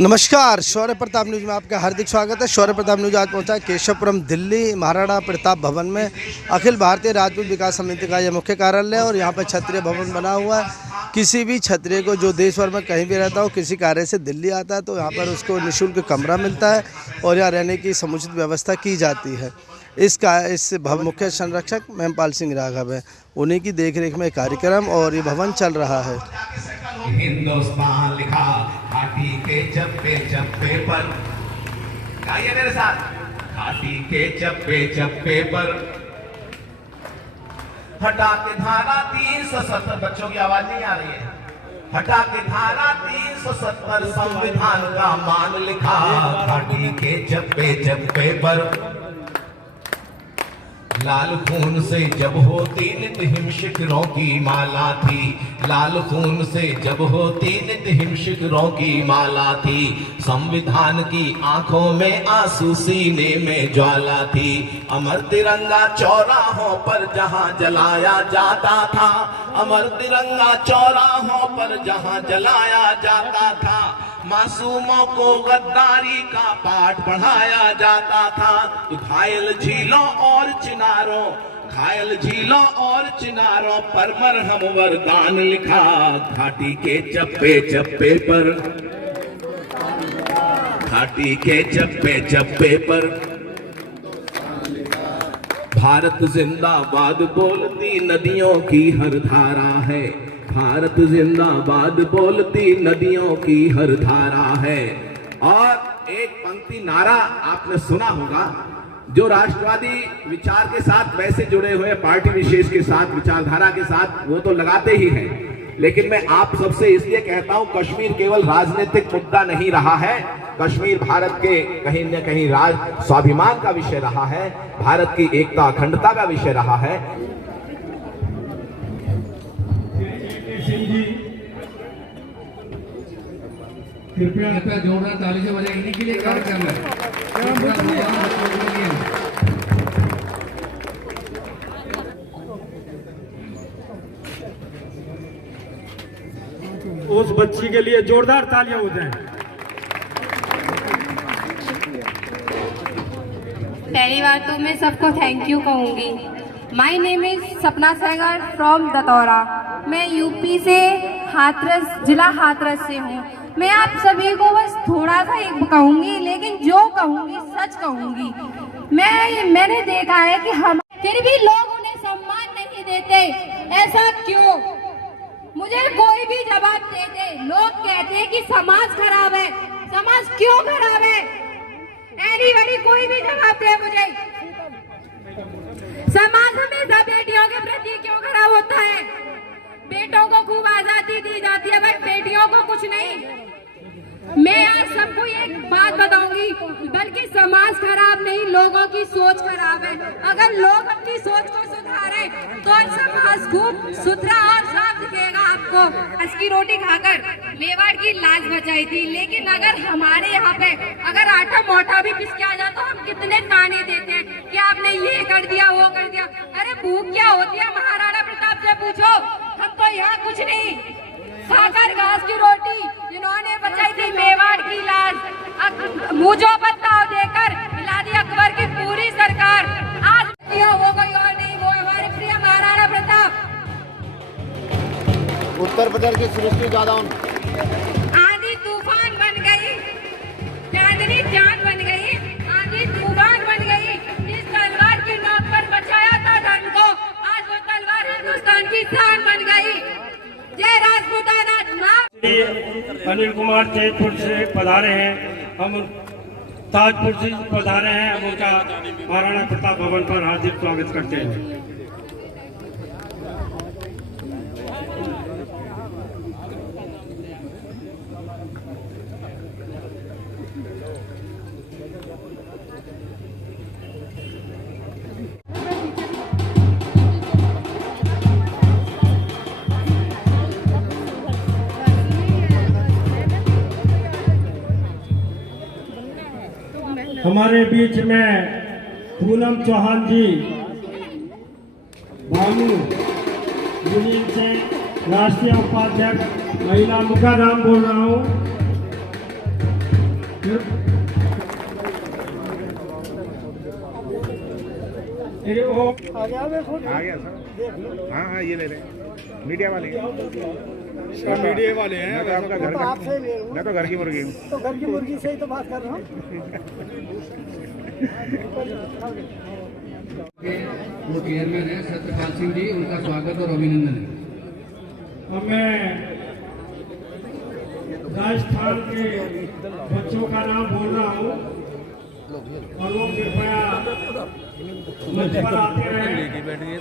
नमस्कार, शौर्य प्रताप न्यूज़ में आपका हार्दिक स्वागत है। शौर्य प्रताप न्यूज़ आज पहुंचा है केशवपुरम दिल्ली महाराणा प्रताप भवन में। अखिल भारतीय राजपूत विकास समिति का यह मुख्य कार्यालय है और यहाँ पर क्षत्रिय भवन बना हुआ है। किसी भी क्षत्रिय को जो देश भर में कहीं भी रहता हो, किसी कार्य से दिल्ली आता है तो यहाँ पर उसको निःशुल्क कमरा मिलता है और यहाँ रहने की समुचित व्यवस्था की जाती है। इस मुख्य संरक्षक महिमपाल सिंह राघव है, उन्हीं की देखरेख में कार्यक्रम और ये भवन चल रहा है। हिंदुस्तान लिखा घाटी के चप्पे चप्पे पर, गाइए मेरे साथ, घाटी के चप्पे चप्पे पर हटा के धारा 370, बच्चों की आवाज नहीं आ रही है, हटा के धारा 370 संविधान का मान लिखा घाटी के चप्पे चप्पे पर। लाल खून से जब होती नित हिम शिखरों की माला थी, लाल खून से जब होती नित हिम शिखरों की माला थी। संविधान की आंखों में आंसू, सीने में ज्वाला थी। अमर तिरंगा चौराहों पर जहां जलाया जाता था, अमर तिरंगा चौराहों पर जहां जलाया जाता था। मासूमों को गद्दारी का पाठ पढ़ाया जाता था। घायल झीलों और चिनारों, घायल झीलों और चिनारों पर मरहम वरदान लिखा घाटी के चप्पे चप्पे पर, घाटी के चप्पे चप्पे पर। भारत जिंदाबाद बोलती नदियों की हर धारा है, भारत जिंदाबाद बोलती नदियों की हर धारा है। और एक पंक्ति नारा आपने सुना होगा, जो राष्ट्रवादी विचार के साथ वैसे जुड़े हुए पार्टी विशेष के साथ, विचारधारा के साथ, वो तो लगाते ही हैं, लेकिन मैं आप सबसे इसलिए कहता हूं, कश्मीर केवल राजनीतिक मुद्दा नहीं रहा है, कश्मीर भारत के कहीं न कहीं स्वाभिमान का विषय रहा है, भारत की एकता अखंडता का विषय रहा है। कृपया जोरदार ताली से बजाने के लिए कार्यक्रम है। उस बच्ची के लिए जोरदार तालियां हो जाएं। पहली बार तो मैं सबको थैंक यू कहूंगी। माय नेम इज सपना सहगल फ्रॉम दतौरा। मैं यूपी से हाथरस, जिला हाथरस से हूँ। मैं आप सभी को बस थोड़ा सा एक कहूंगी, लेकिन जो कहूंगी सच कहूंगी। मैंने देखा है कि हम फिर भी लोग उन्हें सम्मान नहीं देते। ऐसा क्यों? मुझे कोई भी जवाब दे दे। लोग कहते हैं कि समाज खराब है, समाज क्यों खराब है? एनीबॉडी, कोई भी जवाब दे मुझे। समाज हमेशा बेटियों के प्रति क्यों खराब होता है? बेटों को खूब आजादी दी जाती है, बट बेटियों को कुछ नहीं। मैं आज सबको एक बात बताऊंगी, बल्कि समाज खराब नहीं, लोगों की सोच खराब है। अगर लोग अपनी सोच को सुधारे तो समाज खूब सुथरा और साफ दिखेगा। आपको आज की रोटी खाकर मेवाड़ की लाज बचाई थी, लेकिन अगर हमारे यहाँ पे अगर आटा मोटा भी पिस के आ जाता तो हम कितने ताने देते हैं कि आपने ये कर दिया, वो कर दिया। अरे भूख क्या होती है महाराणा प्रताप से पूछो, हम तो यहाँ कुछ नहीं। सागर घास की रोटी जिन्होंने बचाई थी मेवाड़ की लाज, मुझो बदलाव देकर मिला दी अकबर की पूरी सरकार। आज वो कोई और नहीं, वो हमारे प्रिय महाराणा प्रताप। उत्तर प्रदेश की सृष्टि ज्यादा आंधी तूफान बन गई, चांदनी चांद बन गई, आंधी तूफान बन गई। इस तलवार की नोक पर बचाया था धन को, आज वो तलवार हिंदुस्तान की शान बन गई। जय राजपूताना। अनिल कुमार तेजपुर से पधारे हैं, हम ताजपुर से पधारे हैं। हम उनका महाराणा प्रताप भवन पर हार्दिक स्वागत करते हैं। हमारे बीच में पूनम चौहान जी, भानु यूनियन से राष्ट्रीय उपाध्यक्ष महिला मुकाराम बोल रहा हूँ। श्री ओम आ गया सर। हाँ ये ले रहे हैं मीडिया वाले। मीडिया वाले हैं। मैं तो आपका घर आपसे ले मैं तो घर की मुर्गी हूँ। तो घर की मुर्गी से ही तो बात कर रहा हूँ। वो चेयरमैन है सत्यपाल सिंह जी, उनका स्वागत और अभिनंदन है। अब मैं राजस्थान के बच्चों का नाम बोल रहा हूँ और वो कृपया मंच पर आते रहे।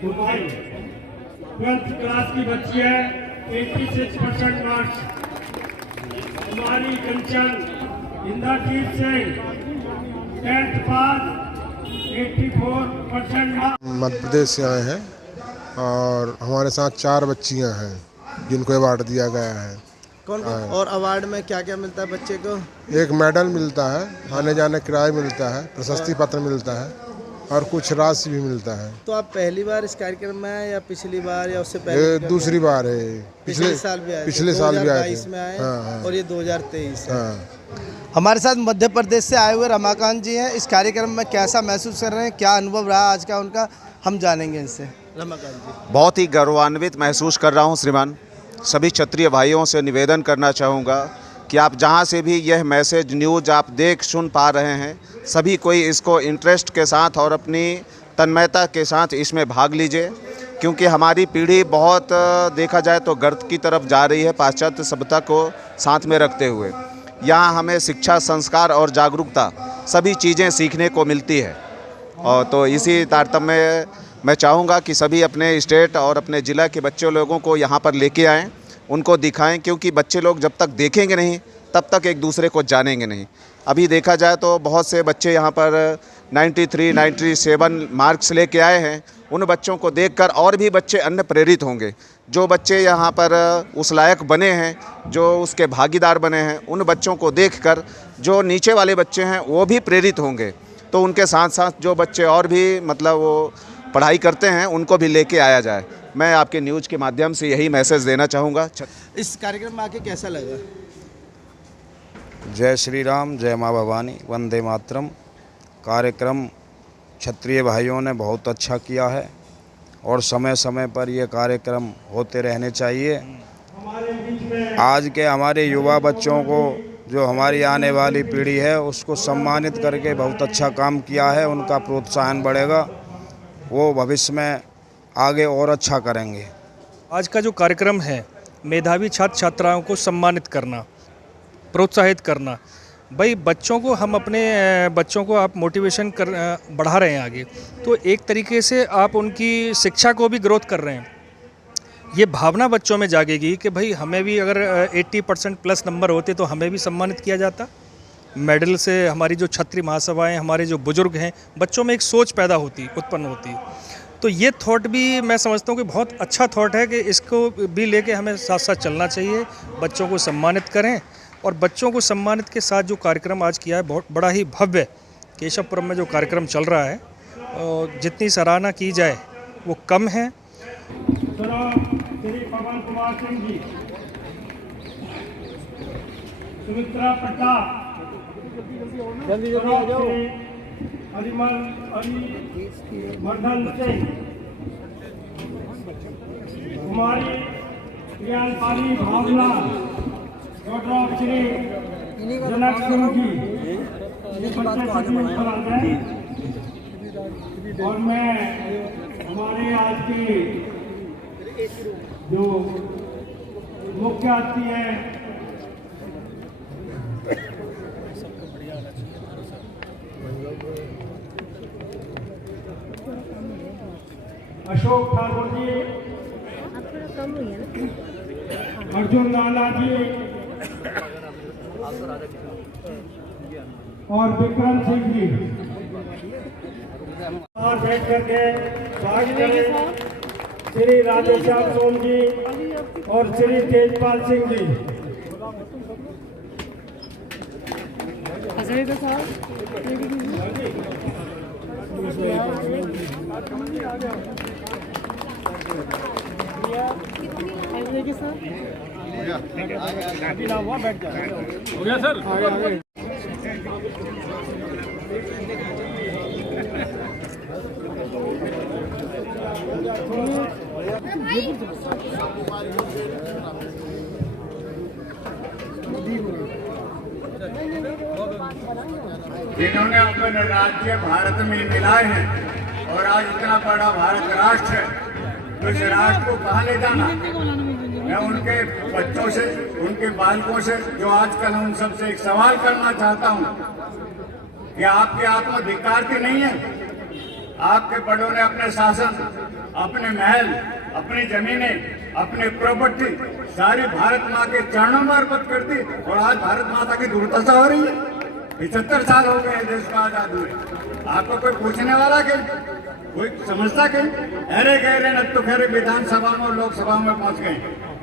दुबई 12th क्लास की बच्ची है, 86% मार्क्स। हमारी कंचन इंद्रजीत सिंह 10th पास 84% मार्क्स। मध्य प्रदेश से आए हैं और हमारे साथ 4 बच्चियां हैं जिनको अवार्ड दिया गया है। कौन और अवार्ड में क्या क्या मिलता है बच्चे को? एक मेडल मिलता है, आने जाने किराया मिलता है, प्रशस्ति पत्र मिलता है और कुछ राशि भी मिलता है। तो आप पहली बार इस कार्यक्रम में आए या पिछली बार या उससे पहले? ये दूसरी बार है। पिछले साल भी आए थे, पिछले साल भी आए थे। 2022 में आए हाँ। और ये 2023 है। हाँ। हमारे साथ मध्य प्रदेश से आए हुए रमाकांत जी हैं। इस कार्यक्रम में कैसा महसूस कर रहे हैं, क्या अनुभव रहा आज का उनका, हम जानेंगे इनसे। रमाकांत जी। बहुत ही गौरवान्वित महसूस कर रहा हूं श्रीमान। सभी क्षत्रिय भाइयों से निवेदन करना चाहूँगा कि आप जहां से भी यह मैसेज न्यूज़ आप देख सुन पा रहे हैं, सभी कोई इसको इंटरेस्ट के साथ और अपनी तन्मयता के साथ इसमें भाग लीजिए, क्योंकि हमारी पीढ़ी बहुत देखा जाए तो गर्त की तरफ जा रही है, पाश्चात्य सभ्यता को साथ में रखते हुए। यहाँ हमें शिक्षा, संस्कार और जागरूकता सभी चीज़ें सीखने को मिलती है। और तो इसी तारतम्य में मैं चाहूँगा कि सभी अपने स्टेट और अपने ज़िला के बच्चे लोगों को यहाँ पर लेके आएँ, उनको दिखाएं, क्योंकि बच्चे लोग जब तक देखेंगे नहीं तब तक एक दूसरे को जानेंगे नहीं। अभी देखा जाए तो बहुत से बच्चे यहाँ पर 93, 97 मार्क्स लेके आए हैं। उन बच्चों को देखकर और भी बच्चे अन्य प्रेरित होंगे। जो बच्चे यहाँ पर उस लायक बने हैं, जो उसके भागीदार बने हैं, उन बच्चों को देखकर जो नीचे वाले बच्चे हैं वो भी प्रेरित होंगे। तो उनके साथ साथ जो बच्चे और भी मतलब वो पढ़ाई करते हैं उनको भी लेके आया जाए। मैं आपके न्यूज़ के माध्यम से यही मैसेज देना चाहूँगा। इस कार्यक्रम में आके कैसा लगा? जय श्री राम, जय माँ भवानी, वंदे मातरम। कार्यक्रम क्षत्रिय भाइयों ने बहुत अच्छा किया है और समय समय पर ये कार्यक्रम होते रहने चाहिए। आज के हमारे युवा बच्चों को, जो हमारी आने वाली पीढ़ी है, उसको सम्मानित करके बहुत अच्छा काम किया है। उनका प्रोत्साहन बढ़ेगा, वो भविष्य में आगे और अच्छा करेंगे। आज का जो कार्यक्रम है, मेधावी छात्र छात्राओं को सम्मानित करना, प्रोत्साहित करना। भाई बच्चों को हम अपने बच्चों को आप मोटिवेशन कर बढ़ा रहे हैं आगे, तो एक तरीके से आप उनकी शिक्षा को भी ग्रोथ कर रहे हैं। ये भावना बच्चों में जागेगी कि भाई हमें भी अगर 80% प्लस नंबर होते तो हमें भी सम्मानित किया जाता मेडल से। हमारी जो क्षत्रिय महासभाएं, हमारे जो बुजुर्ग हैं, बच्चों में एक सोच पैदा होती, उत्पन्न होती। तो ये थॉट भी मैं समझता हूँ कि बहुत अच्छा थॉट है कि इसको भी लेके हमें साथ साथ चलना चाहिए। बच्चों को सम्मानित करें और बच्चों को सम्मानित के साथ जो कार्यक्रम आज किया है, बहुत बड़ा ही भव्य केशवपुरम में जो कार्यक्रम चल रहा है, और जितनी सराहना की जाए वो कम है। श्री पवन कुमार सिंह जी, सुमित्रा प्रताप, हरिवर्धन सिंह, कुमारी प्रियांपाली भावना, डॉक्टर श्री जनक सिंह जी, ये बच्चे सभी ऊपर आ जाए। और मैं हमारे आज की जो मुख्य अतिथि है अशोक ठाकुर जी, अर्जुन नाना जी और विक्रम सिंह जी, और बैठ करके भाग लेंगे श्री राधेश्याम सोम जी और श्री तेजपाल सिंह जी। हो गया सर। जिन्होंने अपने राज्य भारत में मिलाए हैं और आज इतना बड़ा भारत राष्ट्र है, तो इस राष्ट्र को कहाँ ले जाना। मैं उनके बच्चों से, उनके बालकों से, जो आजकल उन सबसे एक सवाल करना चाहता हूँ कि आपके आत्मधिकार नहीं है। आपके बड़ों ने अपने शासन, अपने महल, अपनी जमीनें, अपने प्रॉपर्टी सारी भारत माँ के चरणों में अर्पित कर दी और आज भारत माता की दुर्दशा हो रही है। 75 साल हो गए देश को आजाद हुए। आपको कोई पूछने वाला क्या, कोई समझता क्या? अरे कह रहे न तो खैर विधानसभा में और लोकसभा में पहुंच गए।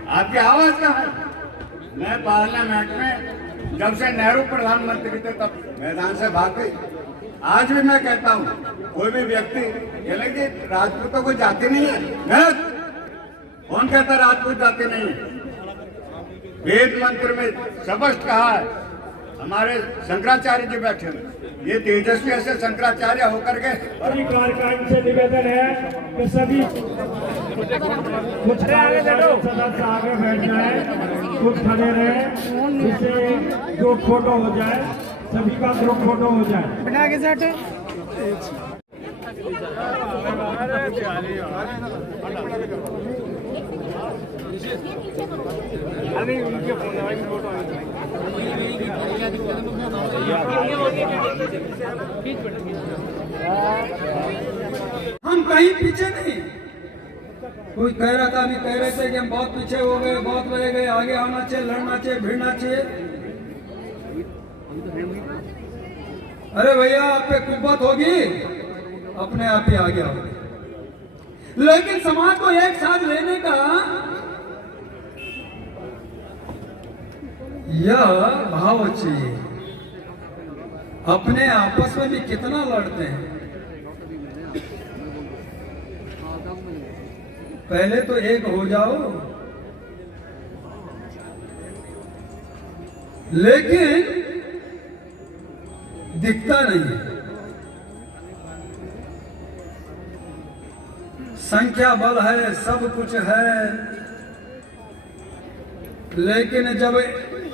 आपकी आवाज कहाँ है? मैं पार्लियामेंट में जब से नेहरू प्रधानमंत्री थे तब मैदान से भाग गई। आज भी मैं कहता हूँ, कोई भी व्यक्ति कहे कि राजपूतों को जाति नहीं है, गलत। कौन कहता राजपूत जाति नहीं है? वेद मंत्र में स्पष्ट कहा है। हमारे शंकराचार्य जी बैठे हैं, ये तेजस्वी ऐसे शंकराचार्य होकर के। सभी कार्यकारिणी से निवेदन है कि सभी कुछ सदस्य आगे बैठ जाए, कुछ खड़े रहे, जिससे जो फोटो हो जाए, सभी का ग्रुप फोटो हो जाए। बना के सेट हम कहीं पीछे नहीं। कोई कह रहा था, अभी कह रहे थे कि हम बहुत पीछे हो गए, बहुत रह गए, आगे आना चाहिए, लड़ना चाहिए, भिड़ना चाहिए। अरे भैया, आप पे कुव्वत होगी, अपने आप ही आगे आओगे। लेकिन समाज को एक साथ लेने का यह भाव चाहिए। अपने आपस में भी कितना लड़ते हैं। पहले तो एक हो जाओ, लेकिन दिखता नहीं। संख्या बल है, सब कुछ है, लेकिन जब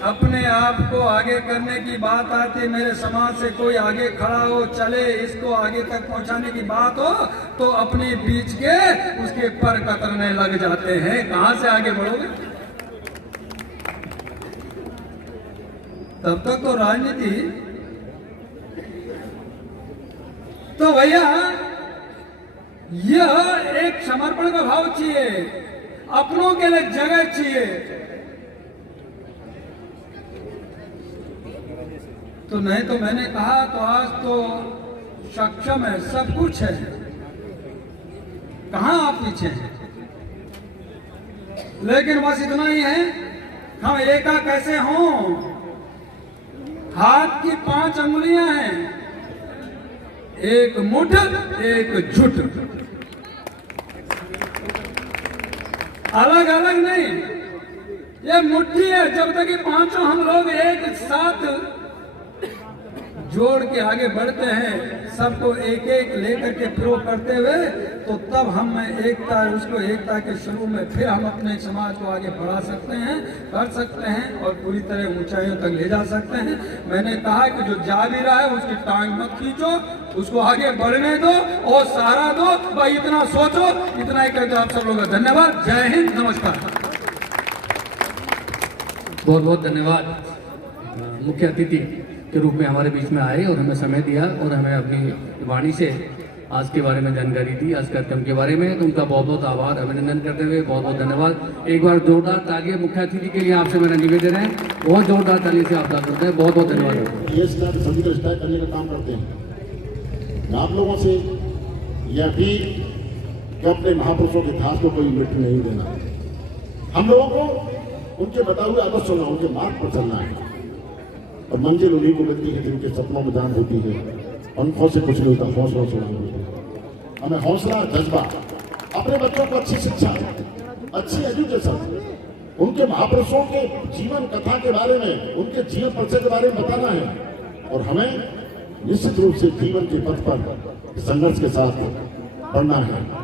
अपने आप को आगे करने की बात आती, मेरे समाज से कोई आगे खड़ा हो, चले, इसको आगे तक पहुंचाने की बात हो, तो अपने बीच के उसके पर कतरने लग जाते हैं। कहां से आगे बढ़ोगे? तब तक तो राजनीति। तो भैया, यह एक समर्पण का भाव चाहिए, अपनों के लिए जगह चाहिए। तो नहीं तो मैंने कहा, तो आज तो सक्षम है, सब कुछ है, कहां आप पीछे हैं? लेकिन बस इतना ही है, हम एका कैसे हों? हाथ की 5 अंगुलियां हैं, एक मुठ, एक झुट, अलग अलग नहीं। ये मुट्ठी है, जब तक ये 5 हम लोग एक साथ जोड़ के आगे बढ़ते हैं, सबको एक एक लेकर के प्रो करते हुए, तो तब हम एकता, उसको एकता के शुरू में फिर हम अपने समाज को आगे बढ़ा सकते हैं, कर सकते हैं और पूरी तरह ऊंचाइयों तक ले जा सकते हैं। मैंने कहा कि जो जा भी रहा है उसकी टांग मत खींचो, उसको आगे बढ़ने दो और सहारा दो। भाई इतना सोचो, इतना ही कहते आप सब लोग का धन्यवाद। जय हिंद, नमस्कार। बहुत बहुत धन्यवाद मुख्य अतिथि के रूप में हमारे बीच में आए और हमें समय दिया और हमें अपनी वाणी से आज के बारे में जानकारी दी, आज कार्यक्रम के बारे में। तो उनका बहुत बहुत आभार, अभिनंदन करते हुए बहुत बहुत धन्यवाद। एक बार जोरदार तालियां मुख्य अतिथि के लिए आपसे मेरा निवेदन है, बहुत जोरदार ताली से आप करते हैं। बहुत बहुत धन्यवाद। ये सभी को स्टार्ट करने का काम करते हैं। आप लोगों से यह भी कि अपने महापुरुषों के इतिहास को कोई मृत्यु नहीं देना। हम लोगों को उनके बताए हुए आदर्श चलना, उनके मार्ग पर चलना है और मंजिल उन्हीं को मिलती है जिनके सपनों में जान होती है। पंखों से कुछ नहीं होता, हौसलों से नहीं होता। हमें हौसला, जज्बा, अपने बच्चों को अच्छी शिक्षा, अच्छी एजुकेशन, उनके महापुरुषों के जीवन कथा के बारे में, उनके जीवन परिचय के बारे में बताना है। और हमें निश्चित रूप से जीवन के पथ पर संघर्ष के साथ बढ़ना है।